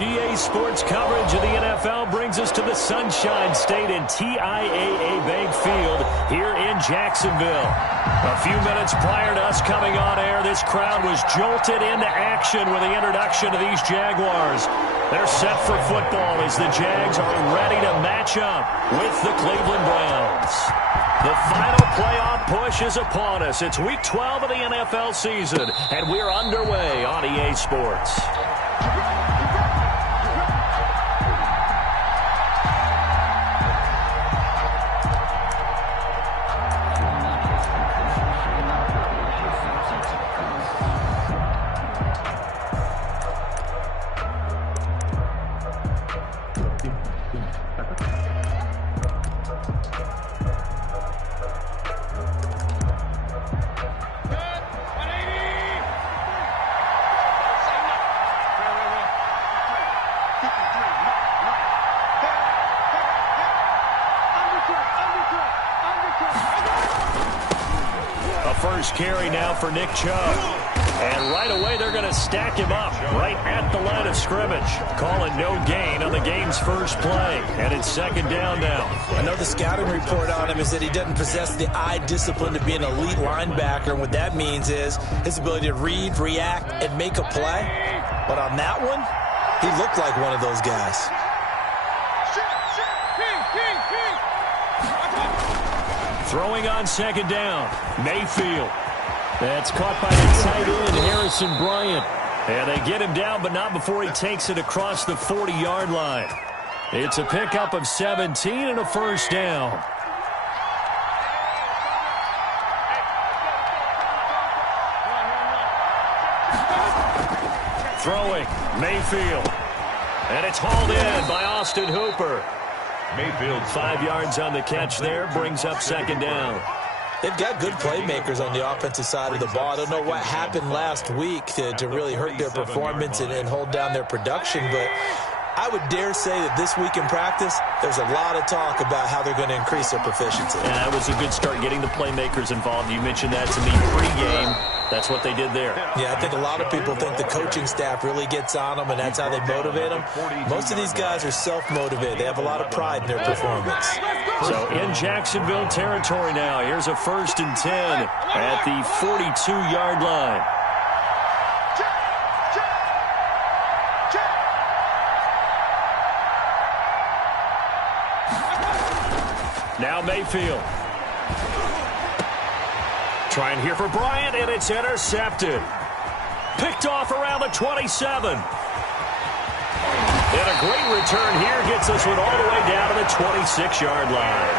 EA Sports coverage of the NFL brings us to the Sunshine State and TIAA Bank Field here in Jacksonville. A few minutes prior to us coming on air, this crowd was jolted into action with the introduction of these Jaguars. They're set for football as the Jags are ready to match up with the Cleveland Browns. The final playoff push is upon us. It's Week 12 of the NFL season, and we're underway on EA Sports. First carry now for Nick Chubb. And right away, they're going to stack him up right at the line of scrimmage. Calling no gain on the game's first play. And it's second down now. I know the scouting report on him is that he doesn't possess the eye discipline to be an elite linebacker. And what that means is his ability to read, react, and make a play. But on that one, he looked like one of those guys. Throwing on second down, Mayfield. That's caught by the tight end, Harrison Bryant. And they get him down, but not before he takes it across the 40-yard line. It's a pickup of 17 and a first down. Throwing, Mayfield. And it's hauled in by Austin Hooper. Mayfield 5 yards on the catch there, brings up second down. They've got good playmakers on the offensive side of the ball. I don't know what happened last week to really hurt their performance and hold down their production, but I would dare say that this week in practice, there's a lot of talk about how they're going to increase their proficiency. And that was a good start, getting the playmakers involved. You mentioned that to me pregame. That's what they did there. Yeah, I think a lot of people think the coaching staff really gets on them, and that's how they motivate them. Most of these guys are self-motivated. They have a lot of pride in their performance. So in Jacksonville territory now, here's a 1st and 10 at the 42-yard line. Now Mayfield. Trying here for Bryant, and it's intercepted. Picked off around the 27. And a great return here gets this one all the way down to the 26-yard line.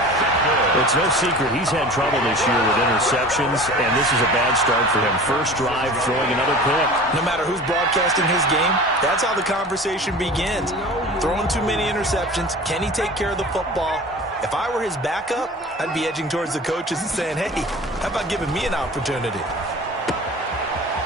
It's no secret he's had trouble this year with interceptions, and this is a bad start for him. First drive, throwing another pick. No matter who's broadcasting his game, that's how the conversation begins. Throwing too many interceptions. Can he take care of the football? If I were his backup, I'd be edging towards the coaches and saying, hey, how about giving me an opportunity?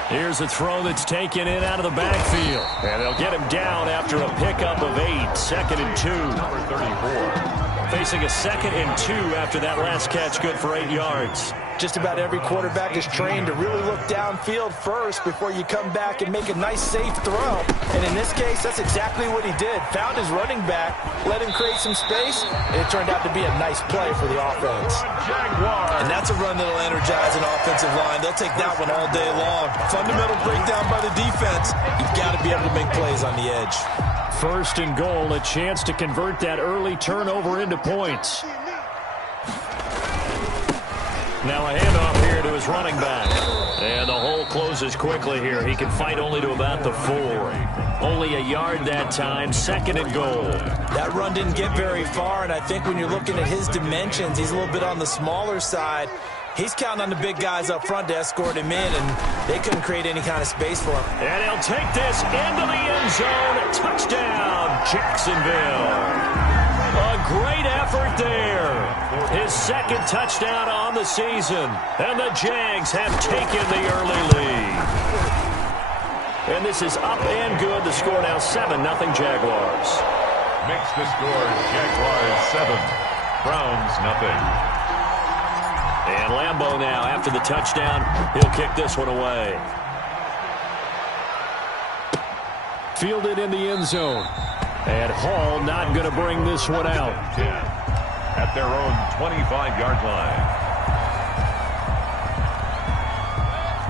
Here's a throw that's taken in out of the backfield. And they'll get him down after a pickup of 8. 2nd and 2. Number 34. Facing a 2nd and 2 after that last catch, good for 8 yards. Just about every quarterback is trained to really look downfield first before you come back and make a nice, safe throw. And in this case, that's exactly what he did. Found his running back, let him create some space, and it turned out to be a nice play for the offense. And that's a run that'll energize an offensive line. They'll take that one all day long. Fundamental breakdown by the defense. You've got to be able to make plays on the edge. 1st and goal, a chance to convert that early turnover into points. Now a handoff here to his running back. And the hole closes quickly here. He can fight only to about the 4. Only a yard that time, 2nd and goal. That run didn't get very far, and I think when you're looking at his dimensions, he's a little bit on the smaller side. He's counting on the big guys up front to escort him in, and they couldn't create any kind of space for him. And he'll take this into the end zone. Touchdown, Jacksonville. A great effort there. His 2nd touchdown on the season. And the Jags have taken the early lead. And this is up and good. The score now 7-0 Jaguars. Makes the score Jaguars 7, Browns nothing. And Lambeau now, after the touchdown, he'll kick this one away. Fielded in the end zone. And Hall not going to bring this one out. 10 at their own 25-yard line.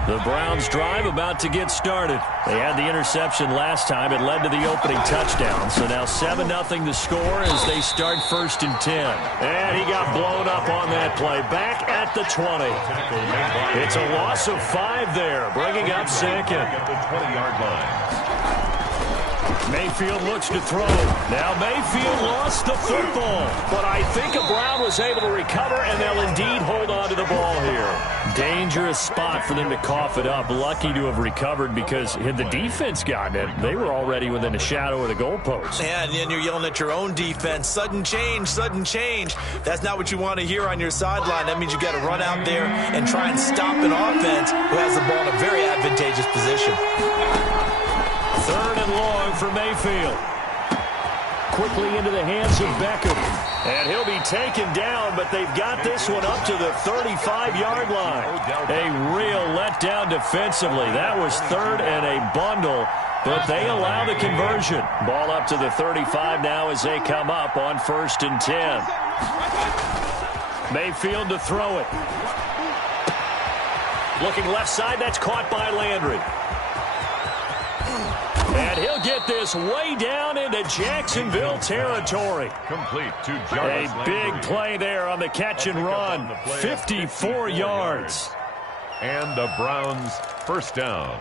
The Browns drive about to get started. They had the interception last time. It led to the opening touchdown. So now 7-0 to score as they start 1st and 10. And he got blown up on that play. Back at the 20. It's a loss of 5 there, bringing up 2nd. At the 20-yard line. Mayfield looks to throw. Now Mayfield lost the football. But I think Brown was able to recover, and they'll indeed hold on to the ball here. Dangerous spot for them to cough it up. Lucky to have recovered because had the defense gotten it, they were already within a shadow of the goalpost. Yeah, and then you're yelling at your own defense. Sudden change, sudden change. That's not what you want to hear on your sideline. That means you got to run out there and try and stop an offense who has the ball in a very advantageous position. 3rd and long for Mayfield. Quickly into the hands of Beckham. And he'll be taken down, but they've got this one up to the 35-yard line. A real letdown defensively. That was 3rd and a bundle, but they allow the conversion. Ball up to the 35 now as they come up on 1st and 10. Mayfield to throw it. Looking left side, that's caught by Landry. And he'll get this way down into Jacksonville territory. Complete to Jarvis A big play there on the catch and run. 54 yards. And the Browns 1st down.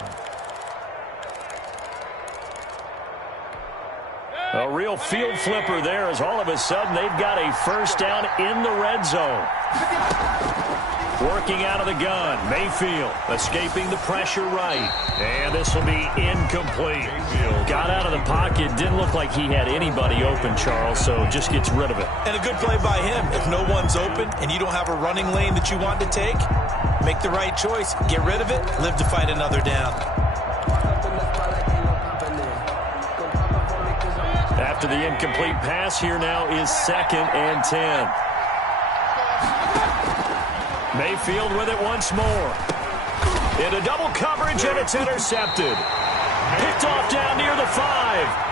A real field flipper there as all of a sudden they've got a 1st down in the red zone. Working out of the gun. Mayfield escaping the pressure right. And this will be incomplete. Got out of the pocket. Didn't look like he had anybody open, Charles, so just gets rid of it. And a good play by him. If no one's open and you don't have a running lane that you want to take, make the right choice. Get rid of it. Live to fight another down. After the incomplete pass, here now is 2nd and 10. Mayfield with it once more. Into double coverage, and it's intercepted. Picked off down near the 5.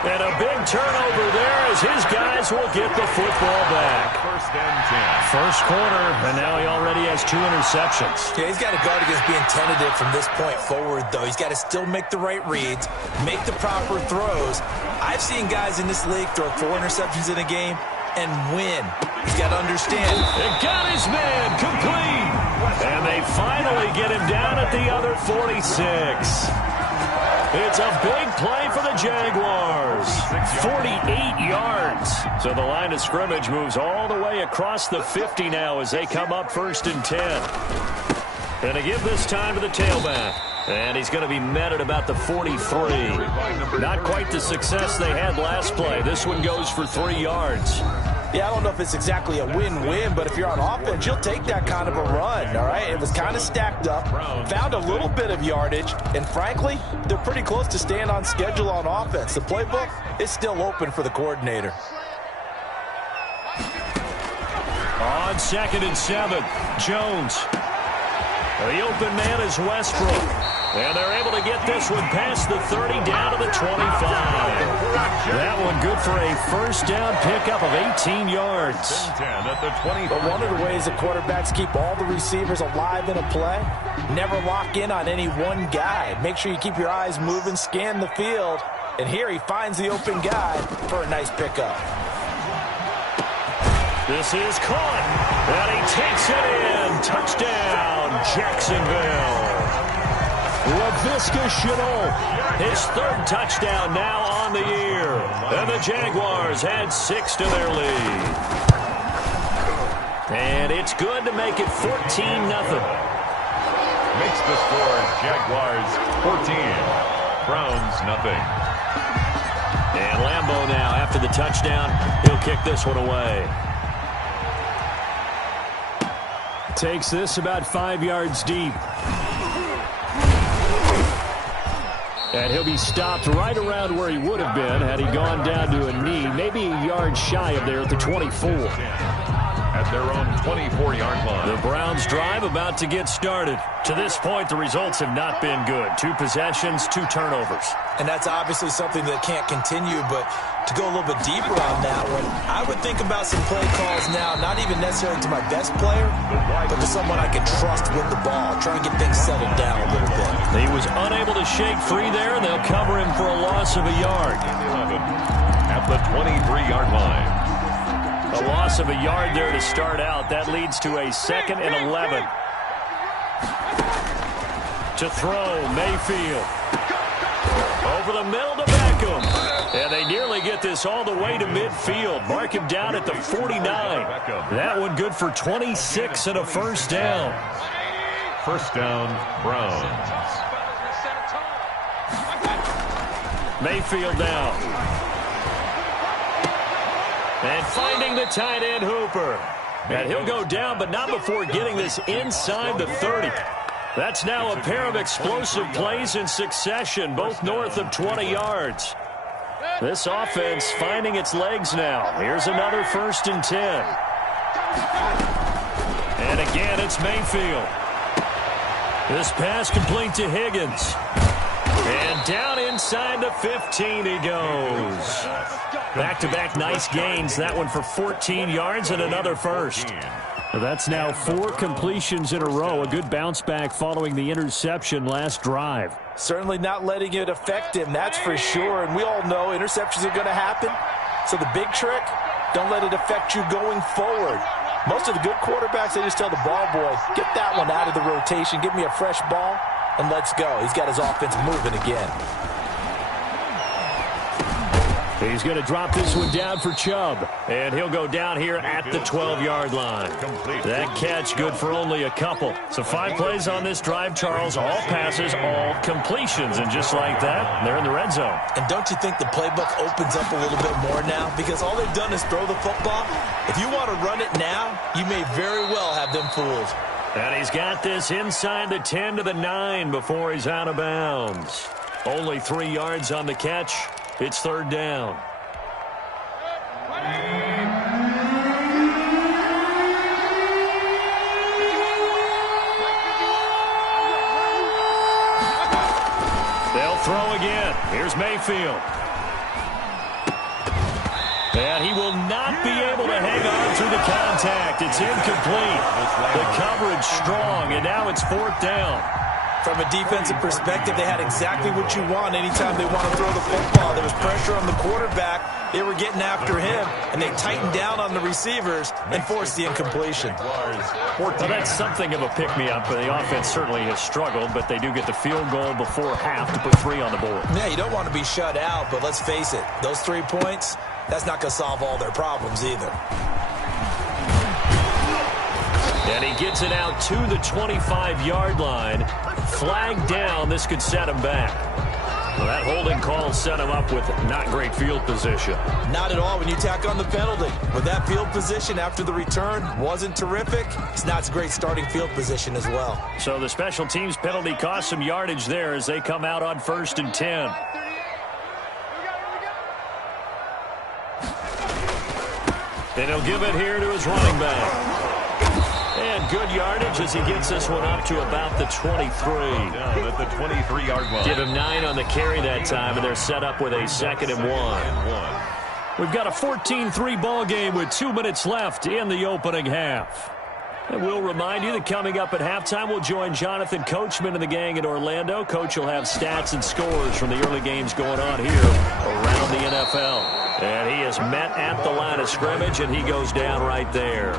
And a big turnover there as his guys will get the football back. 1st and 10. First quarter, and now he already has 2 interceptions. Yeah, he's got to guard against being tentative from this point forward, though. He's got to still make the right reads, make the proper throws. I've seen guys in this league throw 4 interceptions in a game and win. He's got to understand. It got his man complete. And they finally get him down at the other 46. It's a big play for the Jaguars. 48 yards. So the line of scrimmage moves all the way across the 50 now as they come up 1st and 10. And to give this time to the tailback. And he's going to be met at about the 43. Not quite the success they had last play. This one goes for 3 yards. Yeah, I don't know if it's exactly a win-win, but if you're on offense, you'll take that kind of a run, all right? It was kind of stacked up, found a little bit of yardage, and frankly, they're pretty close to staying on schedule on offense. The playbook is still open for the coordinator. On 2nd and 7, Jones. The open man is Westbrook. And they're able to get this one past the 30 down to the 25. That one good for a 1st down pickup of 18 yards. 10 at the 20. But one of the ways that quarterbacks keep all the receivers alive in a play, never lock in on any one guy. Make sure you keep your eyes moving, scan the field. And here he finds the open guy for a nice pickup. This is caught. And he takes it in. Touchdown, Jacksonville. Laviska Shenault, his 3rd touchdown now on the year. And the Jaguars had 6 to their lead. And it's good to make it 14-0. Makes the score Jaguars 14, Browns nothing. And Lambeau now, after the touchdown, he'll kick this one away. Takes this about 5 yards deep. And he'll be stopped right around where he would have been had he gone down to a knee, maybe a yard shy of there at the 24. at their own 24-yard line. The Browns drive about to get started. To this point, the results have not been good. 2 possessions, 2 turnovers. And that's obviously something that can't continue, but to go a little bit deeper on that one, I would think about some play calls now, not even necessarily to my best player, but to someone I can trust with the ball, try and get things settled down a little bit. He was unable to shake free there, and they'll cover him for a loss of a yard. 11 at the 23-yard line. A loss of a yard there to start out. That leads to a 2nd and 11. To throw, Mayfield. Over the middle to Beckham. And they nearly get this all the way to midfield. Mark him down at the 49. That one good for 26 and a first down. First down, Browns. Mayfield now. And finding the tight end, Hooper. And he'll go down, but not before getting this inside the 30. That's now a pair of explosive plays in succession, both north of 20 yards. This offense finding its legs now. Here's another 1st and 10. And again, it's Mayfield. This pass complete to Higgins. And down inside the 15 he goes. Back-to-back nice gains. That one for 14 yards and another first. That's now 4 completions in a row. A good bounce back following the interception last drive. Certainly not letting it affect him, that's for sure. And we all know interceptions are going to happen. So the big trick, don't let it affect you going forward. Most of the good quarterbacks, they just tell the ball boy, get that one out of the rotation, give me a fresh ball, and let's go. He's got his offense moving again. He's going to drop this one down for Chubb. And he'll go down here at the 12-yard line. That catch good for only a couple. So 5 plays on this drive, Charles. All passes, all completions. And just like that, they're in the red zone. And don't you think the playbook opens up a little bit more now? Because all they've done is throw the football. If you want to run it now, you may very well have them fooled. And he's got this inside the 10 to the 9 before he's out of bounds. Only 3 yards on the catch. It's 3rd down. They'll throw again. Here's Mayfield. And he will not be able to hang on through the contact. It's incomplete. The coverage strong, and now it's 4th down. From a defensive perspective, they had exactly what you want anytime they want to throw the football. There was pressure on the quarterback. They were getting after him, and they tightened down on the receivers and forced the incompletion. Well, that's something of a pick-me-up. The offense certainly has struggled, but they do get the field goal before half to put 3 on the board. Yeah, you don't want to be shut out, but let's face it, those 3 points, that's not going to solve all their problems either. And he gets it out to the 25-yard line. Flag down. This could set him back. Well, that holding call set him up with not great field position. Not at all when you tack on the penalty. With that field position after the return wasn't terrific, it's not a great starting field position as well. So the special teams penalty cost some yardage there as they come out on 1st and 10. And he'll give it here to his running back. And good yardage as he gets this one up to about the 23. Down at the 23-yard line. Give him 9 on the carry that time, and they're set up with a 2nd and 1. We've got a 14-3 ball game with 2 minutes left in the opening half. And we'll remind you that coming up at halftime, we'll join Jonathan Coachman and the gang in Orlando. Coach will have stats and scores from the early games going on here around the NFL. And he is met at the line of scrimmage, and he goes down right there.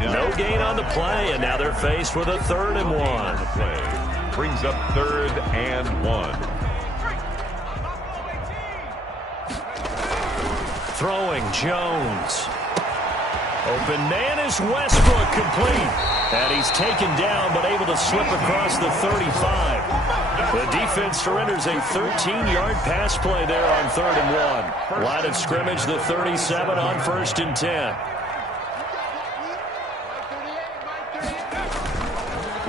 No gain on the play, and now they're faced with a 3rd and 1. Brings up 3rd and 1. Throwing, Jones. Open man is Westbrook, complete. And he's taken down but able to slip across the 35. The defense surrenders a 13-yard pass play there on 3rd and 1. Line of scrimmage, the 37 on 1st and 10.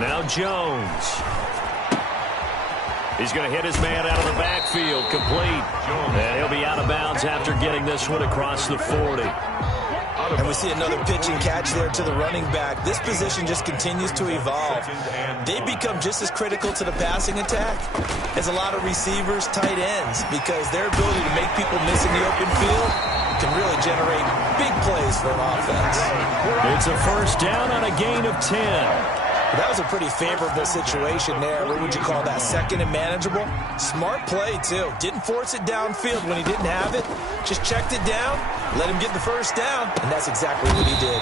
Now Jones. He's going to hit his man out of the backfield, complete. And he'll be out of bounds after getting this one across the 40. And we see another pitch and catch there to the running back. This position just continues to evolve. They become just as critical to the passing attack as a lot of receivers, tight ends, because their ability to make people miss in the open field can really generate big plays for an offense. It's a first down on a gain of 10. That was a pretty favorable situation there. What would you call that? Second and manageable? Smart play, too. Didn't force it downfield when he didn't have it. Just checked it down, let him get the first down, and that's exactly what he did.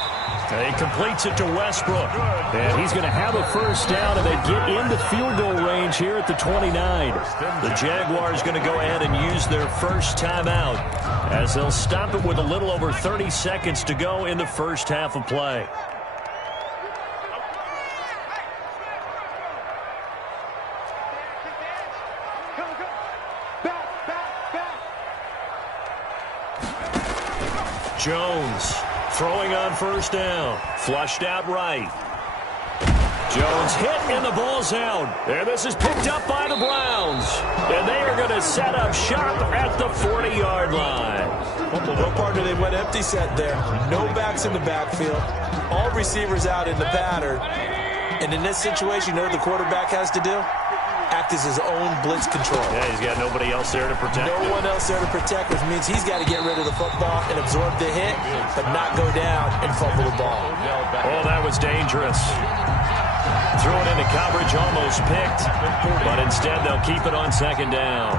He completes it to Westbrook. And he's going to have a first down, and they get into field goal range here at the 29. The Jaguars going to go ahead and use their first timeout as they'll stop it with a little over 30 seconds to go in the first half of play. Jones throwing on first down. Flushed out right. Jones hit and the ball's out. And this is picked up by the Browns. And they are going to set up shop at the 40-yard line. No partner, they went empty set there. No backs in the backfield. All receivers out in the pattern. And in this situation, you know what the quarterback has to do? Act as his own blitz control. Yeah, he's got nobody else there to protect him. No one else there to protect, which means he's got to get rid of the football and absorb the hit, but not go down and fumble the ball. Oh, that was dangerous. Threw it into coverage, almost picked, but instead they'll keep it on second down.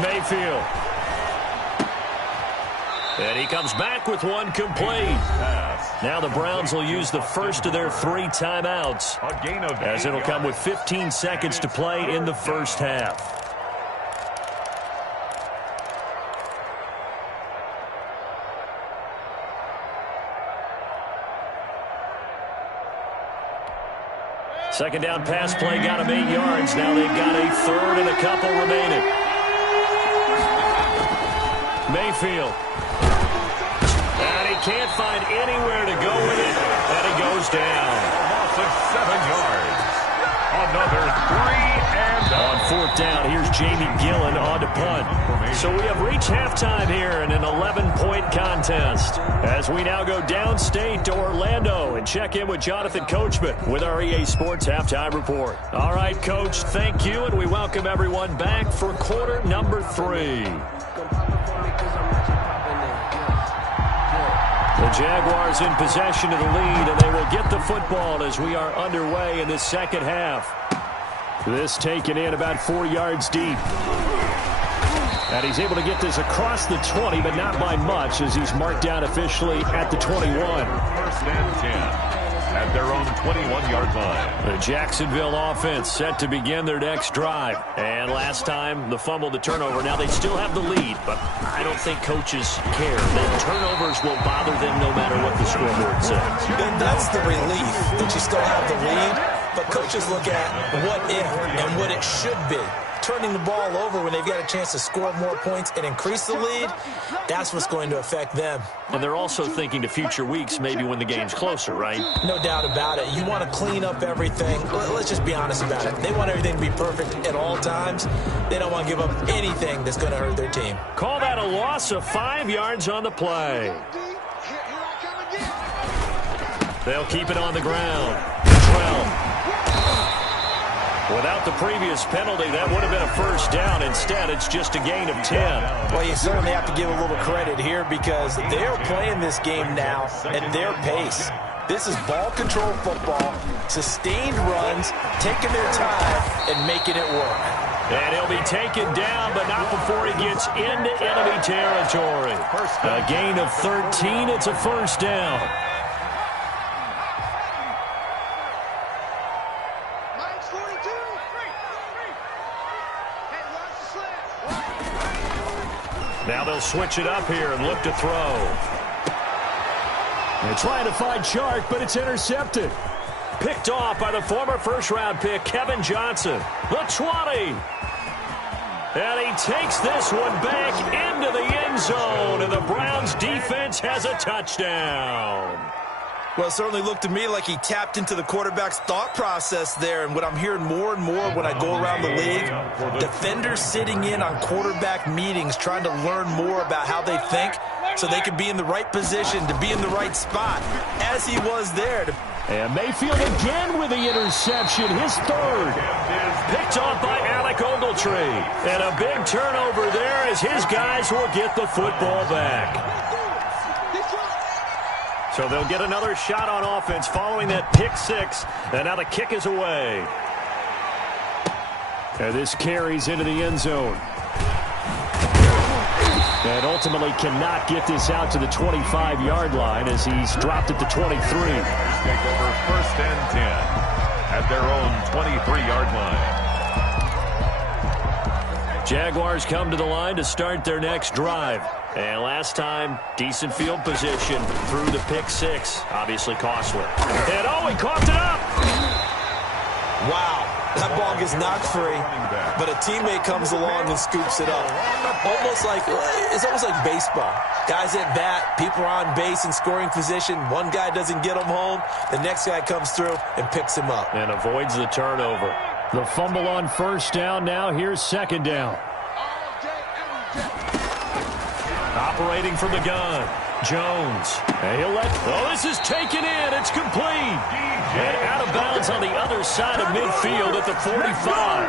Mayfield. And he comes back with one complete. Now the Browns will use the first of their 3 timeouts, as it'll come with 15 seconds to play in the first half. Second down pass play got him 8 yards. Now they've got a third and a couple remaining. Mayfield. And he can't find anywhere to go with it. And he goes down. Loss of 7 yards. Another 3 and on fourth down, here's Jamie Gillen on to punt. So we have reached halftime here in an 11-point contest, as we now go downstate to Orlando and check in with Jonathan Coachman with our EA Sports Halftime Report. All right, Coach, thank you, and we welcome everyone back for quarter number 3. The Jaguars in possession of the lead, and they will get the football as we are underway in the second half. This taken in about 4 yards deep. And he's able to get this across the 20, but not by much, as he's marked down officially at the 21. First and 10 at their own 21-yard line. The Jacksonville offense set to begin their next drive. And last time, the fumble, the turnover. Now they still have the lead, but I don't think coaches care. The turnovers will bother them no matter what the scoreboard says. And that's the relief that you still have the lead. But coaches look at what if and what it should be. Turning the ball over when they've got a chance to score more points and increase the lead, that's what's going to affect them. And they're also thinking to future weeks, maybe when the game's closer, right? No doubt about it. You want to clean up everything. Let's just be honest about it. They want everything to be perfect at all times. They don't want to give up anything that's going to hurt their team. Call that a loss of 5 yards on the play. They'll keep it on the ground. 12. Without the previous penalty, that would have been a first down. Instead, it's just a gain of 10. Well, you certainly have to give a little credit here because they're playing this game now at their pace. This is ball control football, sustained runs, taking their time and making it work. And he'll be taken down, but not before he gets into enemy territory. A gain of 13. It's a first down. Now they'll switch it up here and look to throw. They're trying to find Chark, but it's intercepted. Picked off by the former first-round pick, Kevin Johnson. The 20. And he takes this one back into the end zone, and the Browns defense has a touchdown. Well, it certainly looked to me like he tapped into the quarterback's thought process there. And what I'm hearing more and more when I go around the league, defenders sitting in on quarterback meetings trying to learn more about how they think so they can be in the right position, to be in the right spot, as he was there. And Mayfield again with the interception, his third. Picked off by Alec Ogletree. And a big turnover there as his guys will get the football back. So they'll get another shot on offense following that pick six. And now the kick is away. And this carries into the end zone. And ultimately cannot get this out to the 25-yard line as he's dropped it to 23. Take over 1st and 10 at their own 23-yard line. Jaguars come to the line to start their next drive. And last time, decent field position through the pick six. Obviously costly. And he coughed it up. Wow, that ball gets knocked free, but a teammate comes along and scoops it up. It's almost like baseball. Guys at bat, people are on base in scoring position. One guy doesn't get him home. The next guy comes through and picks him up. And avoids the turnover. The fumble on first down. Now here's second down. Operating from the gun, Jones. And this is taken in. It's complete. And out of bounds on the other side of midfield at the 45.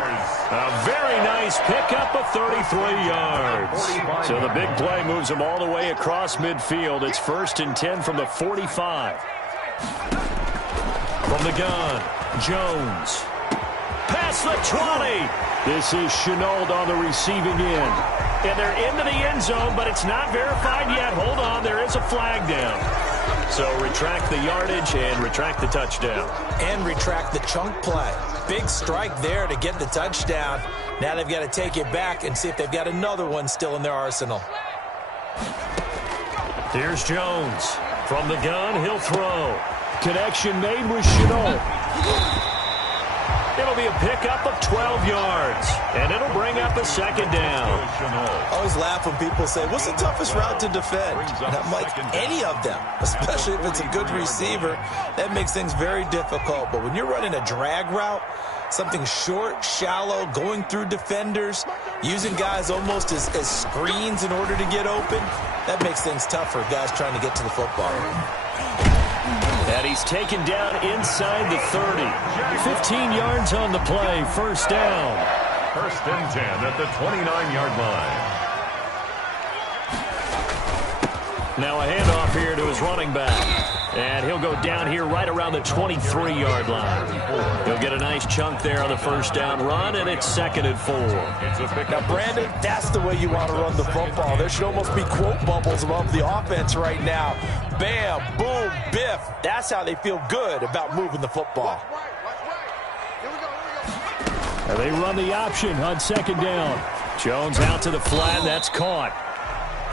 A very nice pickup of 33 yards. So the big play moves him all the way across midfield. It's 1st and 10 from the 45. From the gun, Jones. Past the 20. This is Chenault on the receiving end. And they're into the end zone, but it's not verified yet. Hold on, there is a flag down. So retract the yardage and retract the touchdown. And retract the chunk play. Big strike there to get the touchdown. Now they've got to take it back and see if they've got another one still in their arsenal. Here's Jones. From the gun, he'll throw. Connection made with Chenault. It'll be a pickup of 12 yards, and it'll bring up a second down. I always laugh when people say, what's the toughest route to defend? And I'm like, any of them, especially if it's a good receiver. That makes things very difficult. But when you're running a drag route, something short, shallow, going through defenders, using guys almost as screens in order to get open, that makes things tough for guys trying to get to the football. And he's taken down inside the 30. 15 yards on the play. First down. 1st and 10 at the 29-yard line. Now a handoff here to his running back. And he'll go down here right around the 23-yard line. He'll get a nice chunk there on the first down run, and it's 2nd and 4. Now, Brandon, that's the way you want to run the football. There should almost be quote bubbles above the offense right now. Bam, boom, biff. That's how they feel good about moving the football. And they run the option on 2nd down. Jones out to the flat. That's caught.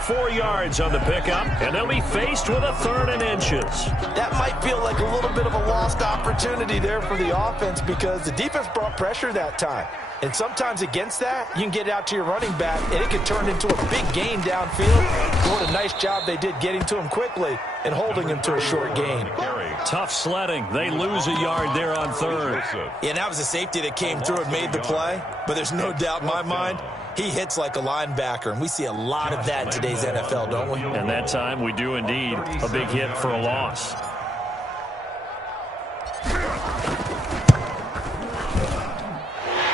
4 yards on the pickup, and they'll be faced with a 3rd and inches. That might feel like a little bit of a lost opportunity there for the offense because the defense brought pressure that time. And sometimes against that, you can get out to your running back, and it can turn into a big gain downfield. What a nice job they did getting to him quickly and holding him to a short gain. Tough sledding. They lose a yard there on 3rd. Yeah, and that was a safety that came through and made the play. But there's no doubt in my mind, he hits like a linebacker, and we see a lot of that in today's NFL, don't we? And that time we do indeed. A big hit for a loss.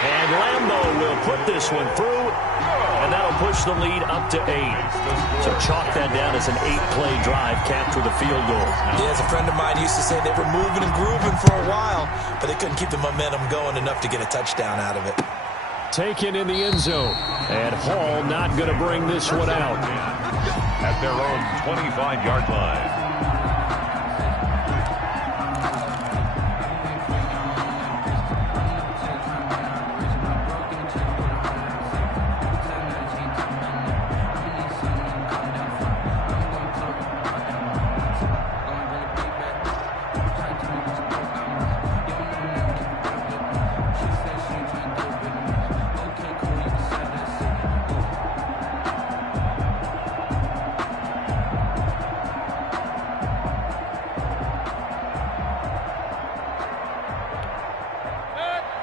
And Lambeau will put this one through, and that'll push the lead up to 8. So chalk that down as an 8-play drive capped with a field goal. Yeah, as a friend of mine used to say, they were moving and grooving for a while, but they couldn't keep the momentum going enough to get a touchdown out of it. Taken in the end zone, and Hall not going to bring this one out. At their own 25-yard line.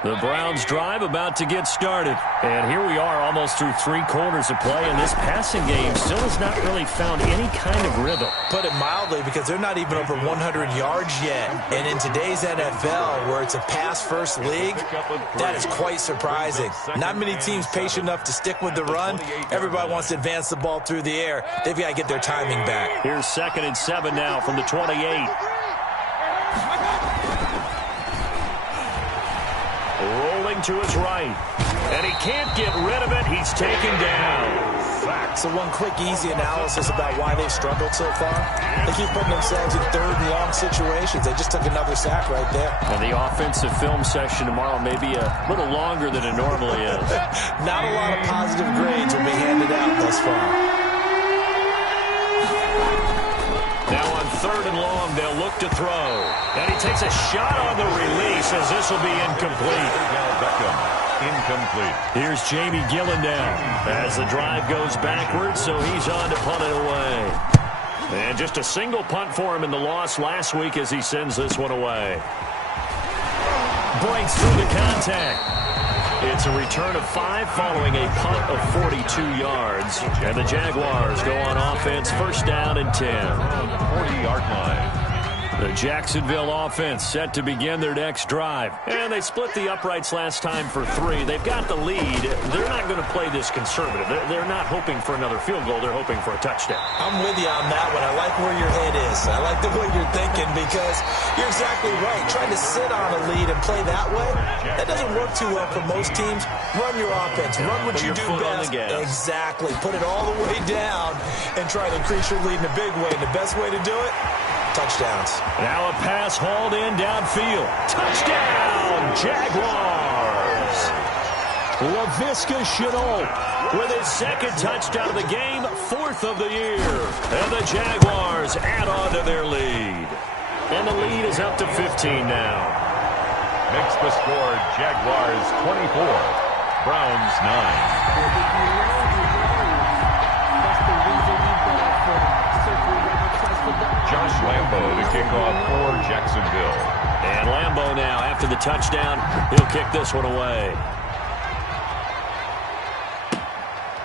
The Browns drive about to get started. And here we are almost through 3 quarters of play, and this passing game still has not really found any kind of rhythm. Put it mildly, because they're not even over 100 yards yet. And in today's NFL, where it's a pass-first league, that is quite surprising. Not many teams patient enough to stick with the run. Everybody wants to advance the ball through the air. They've got to get their timing back. Here's 2nd and 7 now from the 28. Rolling to his right. And he can't get rid of it. He's taken down. So one quick, easy analysis about why they've struggled so far. They keep putting themselves in 3rd and long situations. They just took another sack right there. And the offensive film session tomorrow may be a little longer than it normally is. Not a lot of positive grades will be handed out thus far. Now on 3rd and long, they'll look to throw. And he takes a shot on the release as this will be incomplete. Incomplete. Here's Jamie Gillendown as the drive goes backwards, so he's on to punt it away. And just a single punt for him in the loss last week as he sends this one away. Breaks through the contact. It's a return of 5 following a punt of 42 yards. And the Jaguars go on offense, 1st down and 10. 40-yard line. The Jacksonville offense set to begin their next drive. And they split the uprights last time for 3. They've got the lead. They're not going to play this conservative. They're not hoping for another field goal. They're hoping for a touchdown. I'm with you on that one. I like where your head is. I like the way you're thinking, because you're exactly right. Trying to sit on a lead and play that way, that doesn't work too well for most teams. Run your offense. Run what you do best. Exactly. Put it all the way down and try to increase your lead in a big way. And the best way to do it, touchdowns. Now a pass hauled in downfield. Touchdown, Jaguars. Laviska Shenault with his 2nd touchdown of the game, 4th of the year. And the Jaguars add on to their lead. And the lead is up to 15 now. Makes the score Jaguars 24, Browns 9. Josh Lambo to kick off for Jacksonville. And Lambo now, after the touchdown, he'll kick this one away.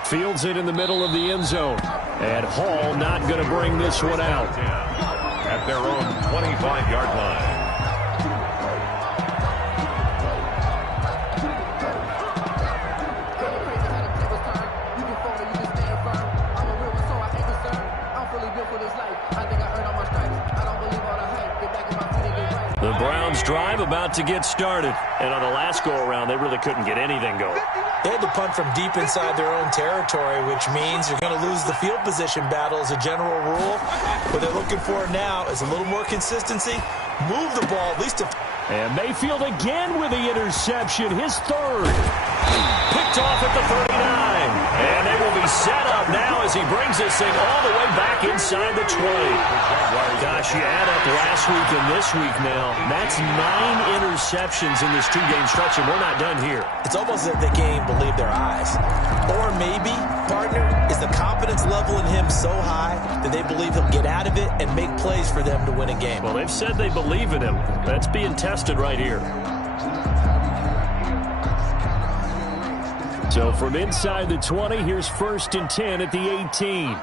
Fields it in the middle of the end zone. And Hall not going to bring this one out. At their own 25-yard line. The Browns drive about to get started. And on the last go-around, they really couldn't get anything going. They had to punt from deep inside their own territory, which means you're going to lose the field position battle as a general rule. What they're looking for now is a little more consistency. Move the ball, at least. And Mayfield again with the interception, his 3rd. Picked off at the 39. And they will be set up now as he brings this thing all the way back inside the 20. Gosh, you add up last week and this week now. That's 9 interceptions in this 2-game stretch, and we're not done here. It's almost as if they can't even believe their eyes. Or maybe, partner, is the confidence level in him so high that they believe he'll get out of it and make plays for them to win a game. Well, they've said they believe in him. That's being tested right here. So from inside the 20, here's 1st and 10 at the 18.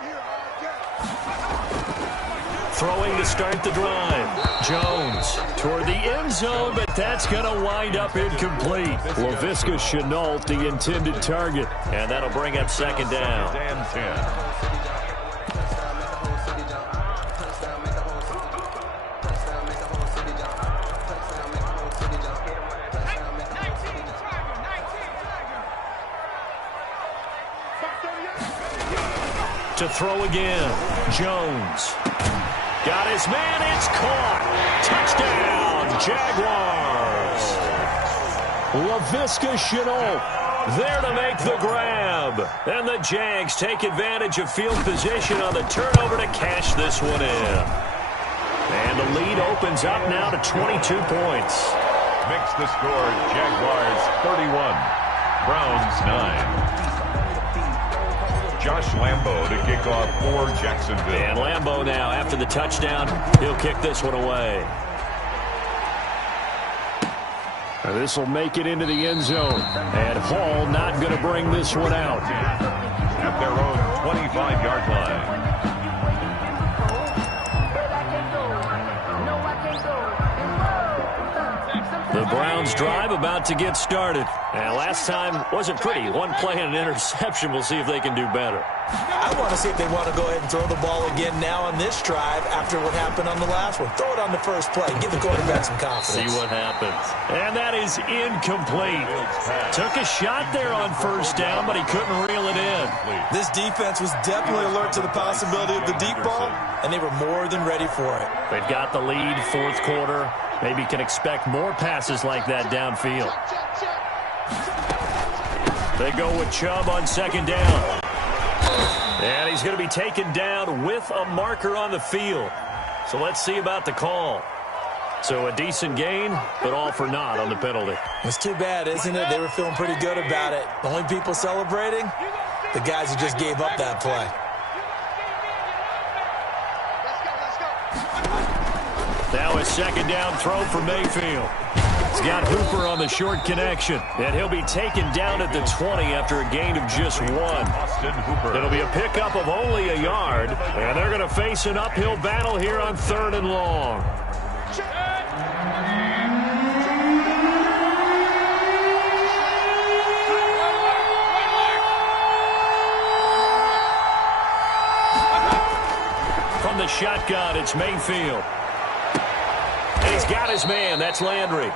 Throwing to start the drive. Jones toward the end zone, but that's going to wind up incomplete. Laviska Shenault, the intended target. And that'll bring up 2nd down. And 10. To throw again. Jones. Got his man. It's caught. Touchdown, Jaguars. Laviska Shenault there to make the grab. And the Jags take advantage of field position on the turnover to cash this one in. And the lead opens up now to 22 points. Makes the score Jaguars 31, Browns 9. Josh Lambo to kick off for Jacksonville. And Lambo now, after the touchdown, he'll kick this one away. This will make it into the end zone. And Hall not going to bring this one out. At their own 25-yard line. The Browns drive about to get started. And last time wasn't pretty. One play and an interception. We'll see if they can do better. I want to see if they want to go ahead and throw the ball again now on this drive after what happened on the last one. Throw it on the first play. Give the quarterback some confidence. See what happens. And that is incomplete. Took a shot there on first down, but he couldn't reel it in. This defense was definitely alert to the possibility of the deep ball, and they were more than ready for it. They've got the lead, fourth quarter. Maybe can expect more passes like that downfield. They go with Chubb on second down. And he's going to be taken down with a marker on the field. So let's see about the call. So a decent gain, but all for naught on the penalty. It's too bad, isn't it? They were feeling pretty good about it. The only people celebrating, the guys who just gave up that play. Now a second down throw for Mayfield. He's got Hooper on the short connection, and he'll be taken down at the 20 after a gain of just one. It'll be a pickup of only a yard, and they're going to face an uphill battle here on 3rd and long. From the shotgun, it's Mayfield. And he's got his man. That's Landry.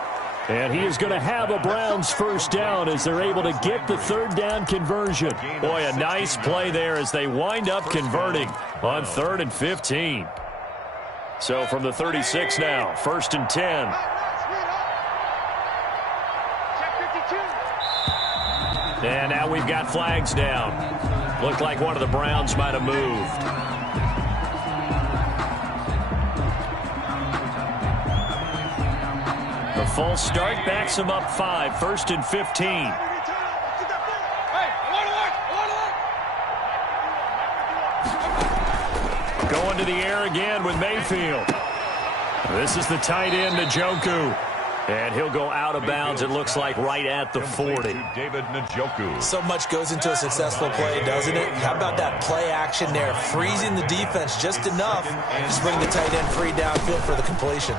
And he is going to have a Browns first down as they're able to get the 3rd down conversion. Boy, a nice play there as they wind up converting on 3rd and 15. So from the 36 now, 1st and 10. And now we've got flags down. Looked like one of the Browns might have moved. The false start backs him up 5, 1st and 15. Going to the air again with Mayfield. This is the tight end, Njoku. And he'll go out of bounds, it looks like, right at the 40. David Njoku. So much goes into a successful play, doesn't it? How about that play action there? Freezing the defense just enough to bring the tight end free downfield for the completion.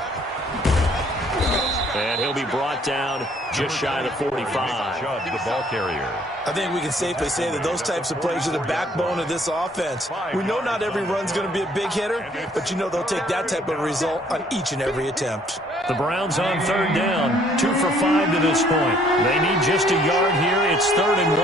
And he'll be brought down just shy of the 45. Chubb, the ball carrier. I think we can safely say that those types of plays are the backbone of this offense. We know not every run's going to be a big hitter, but you know they'll take that type of result on each and every attempt. The Browns on 3rd down, 2 for 5 to this point. They need just a yard here. It's 3rd and 1.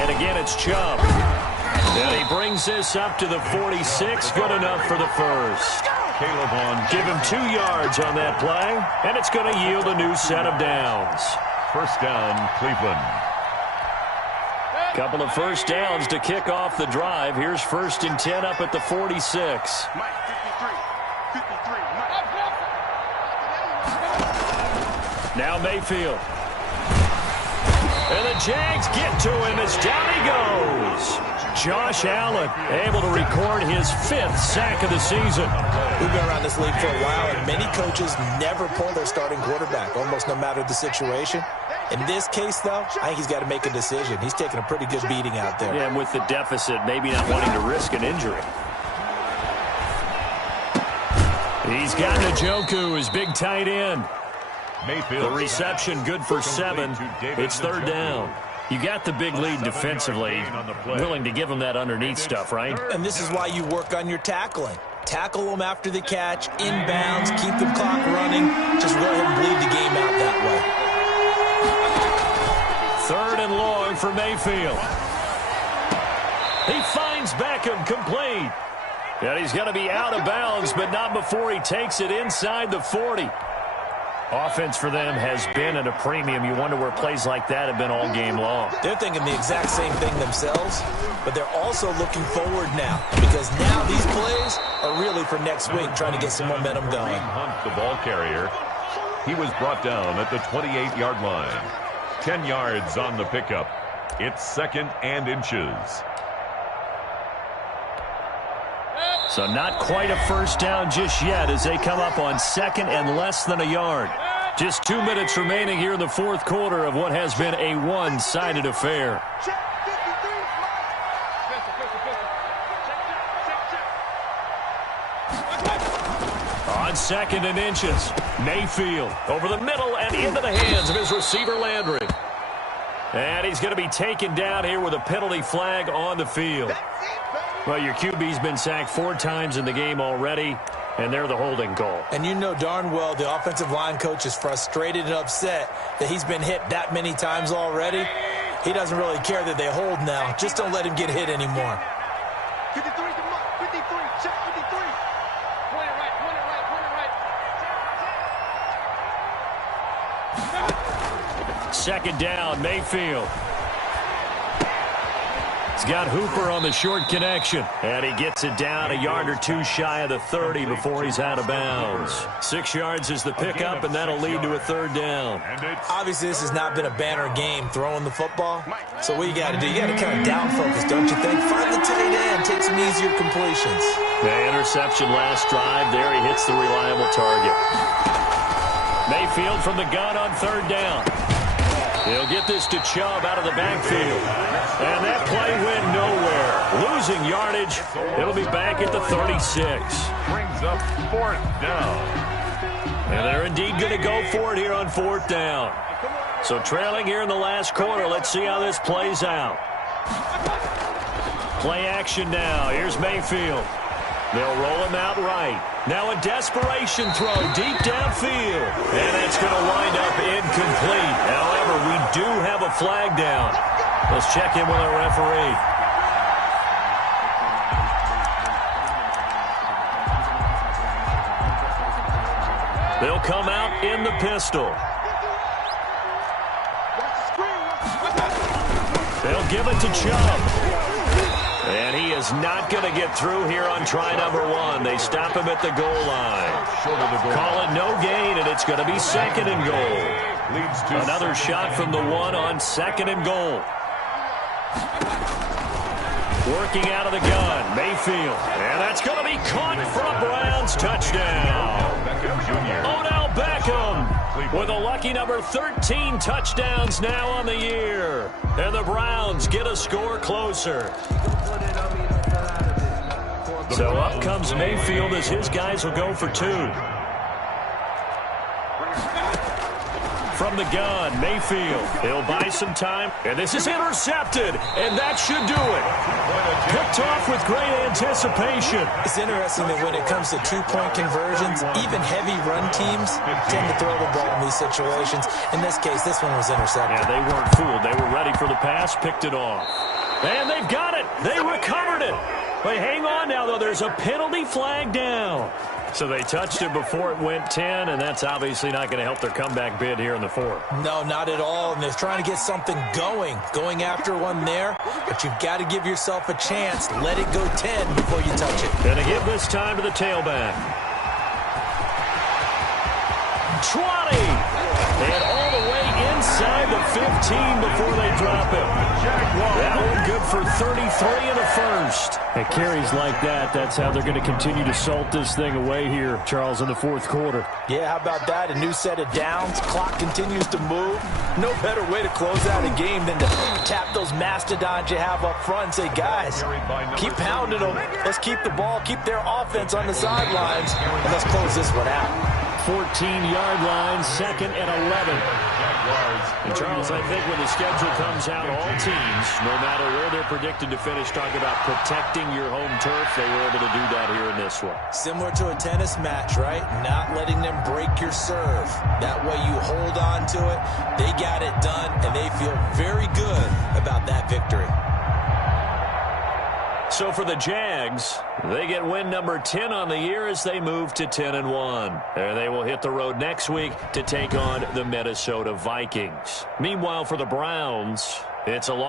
And again, it's Chubb. And he brings this up to the 46. Good enough for the first. Caleb on. Give him 2 yards on that play, and it's going to yield a new set of downs. First down, Cleveland. Couple of first downs to kick off the drive. Here's 1st and 10 up at the 46. Now Mayfield. And the Jags get to him as down he goes. Josh Allen able to record his 5th sack of the season. We've been around this league for a while, and many coaches never pull their starting quarterback, almost no matter the situation. In this case, though, I think he's got to make a decision. He's taking a pretty good beating out there. Yeah, and with the deficit, maybe not wanting to risk an injury. He's got Njoku, his big tight end. Mayfield. The reception good for 7. It's 3rd down. You got the big lead defensively. Willing to give them that underneath stuff, right? And this is why you work on your tackling. Tackle them after the catch, inbounds, keep the clock running. Just go ahead and bleed the game out that way. 3rd and long for Mayfield. He finds Beckham complete. And he's going to be out of bounds, but not before he takes it inside the 40. Offense for them has been at a premium. You wonder where plays like that have been all game long. They're thinking the exact same thing themselves, but they're also looking forward now because now these plays are really for next week, trying to get some momentum going. Hunt, the ball carrier. He was brought down at the 28-yard line. 10 yards on the pickup. It's 2nd and inches. So not quite a first down just yet as they come up on 2nd and less than a yard. Just 2 minutes remaining here in the fourth quarter of what has been a one-sided affair. On 2nd and inches, Mayfield over the middle and into the hands of his receiver Landry. And he's going to be taken down here with a penalty flag on the field. Well, your QB's been sacked 4 times in the game already, and they're the holding call. And you know darn well the offensive line coach is frustrated and upset that he's been hit that many times already. He doesn't really care that they hold now. Just don't let him get hit anymore. 53, come on, 53, check 53. Point it right, point it right, point it right. 2nd down, Mayfield. He's got Hooper on the short connection. And he gets it down a yard or 2 shy of the 30 before he's out of bounds. 6 yards is the pickup, and that'll lead to a 3rd down. Obviously, this has not been a banner game throwing the football. So what you got to do, you got to kind of down focus, don't you think? Find the tight end, take some easier completions. The interception last drive there. He hits the reliable target. Mayfield from the gun on 3rd down. He'll get this to Chubb out of the backfield. And that play went nowhere. Losing yardage. It'll be back at the 36. Brings up 4th down. And they're indeed going to go for it here on 4th down. So trailing here in the last quarter. Let's see how this plays out. Play action now. Here's Mayfield. They'll roll him out right. Now a desperation throw deep downfield. And that's going to wind up incomplete. However, we do have a flag down. Let's check in with our referee. They'll come out in the pistol. They'll give it to Chubb. And he is not going to get through here on try number 1. They stop him at the goal line. Call it no gain, and it's going to be 2nd and goal. Another shot from the 1 on 2nd and goal. Working out of the gun, Mayfield. And that's going to be caught for a Browns touchdown. Odell Beckham with a lucky number 13 touchdowns now on the year. And the Browns get a score closer. So up comes Mayfield as his guys will go for 2. From the gun, Mayfield. He'll buy some time. And this is intercepted. And that should do it. Picked off with great anticipation. It's interesting that when it comes to 2-point conversions, even heavy run teams tend to throw the ball in these situations. In this case, this one was intercepted. Yeah, they weren't fooled. They were ready for the pass, picked it off. And they've got it. They recovered it. But hang on now, though. There's a penalty flag down. So they touched it before it went 10, and that's obviously not going to help their comeback bid here in the 4th. No, not at all. And they're trying to get something going after one there. But you've got to give yourself a chance. Let it go 10 before you touch it. Going to give this time to the tailback. 20. And all the way inside the 15 before they drop him. That one good for 33 in the 1st. At carries like that, that's how they're going to continue to salt this thing away here, Charles, in the 4th quarter. Yeah, how about that? A new set of downs. Clock continues to move. No better way to close out a game than to tap those mastodons you have up front and say, guys, keep pounding them. Let's keep the ball, keep their offense on the sidelines, and let's close this one out. 14-yard line, 2nd and 11. And Charles, I think when the schedule comes out, all teams, no matter where they're predicted to finish, talk about protecting your home turf. They were able to do that here in this one. Similar to a tennis match, right? Not letting them break your serve. That way you hold on to it. They got it done, and they feel very good about that victory. So for the Jags, they get win number 10 on the year as they move to 10-1. And they will hit the road next week to take on the Minnesota Vikings. Meanwhile, for the Browns, it's a